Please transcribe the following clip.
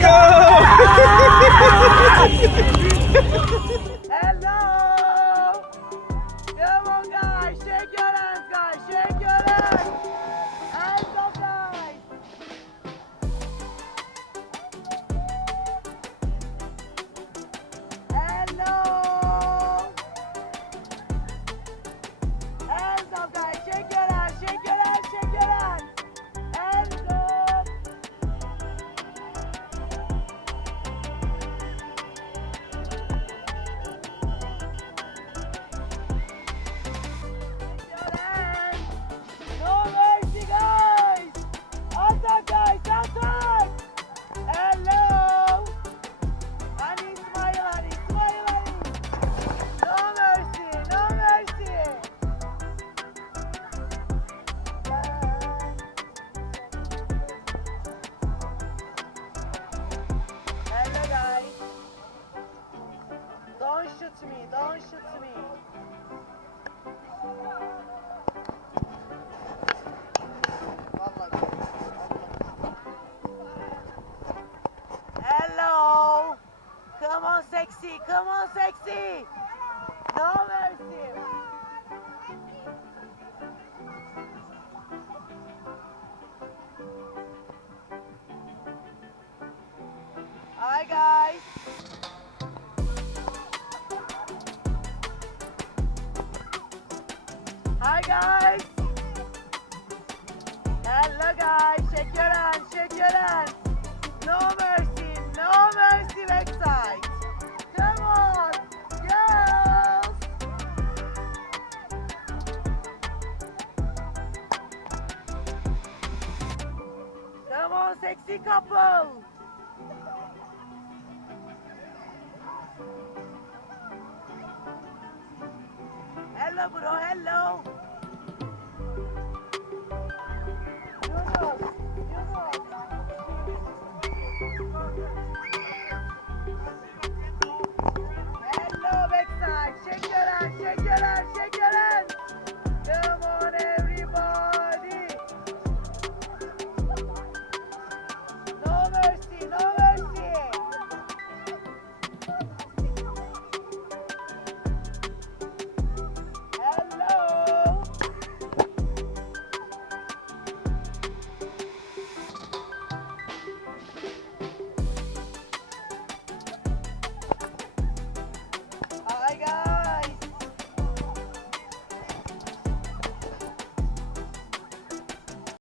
go! Hello! Come on, guys. Shake your hands, guys. Shake your hands. Hands up, guys. Hello! Hands up, guys. Shake your hands. Shake your hands. Shake your hands. Hands up. Your hands. No mercy, guys. Attack, guys. Attack. Hello. Honey, smile, honey. Smile, honey. No mercy. No mercy. Hello, guys. Don't shoot me. Don't shoot me. Hello. Come on, sexy. Come on, sexy. No mercy. Hi, guys. Hi, guys. Hello, guys. Shake your hands. Shake your hands. No mercy. No mercy backside. Come on, girls. Come on, sexy couple. Hello, bro. Hello.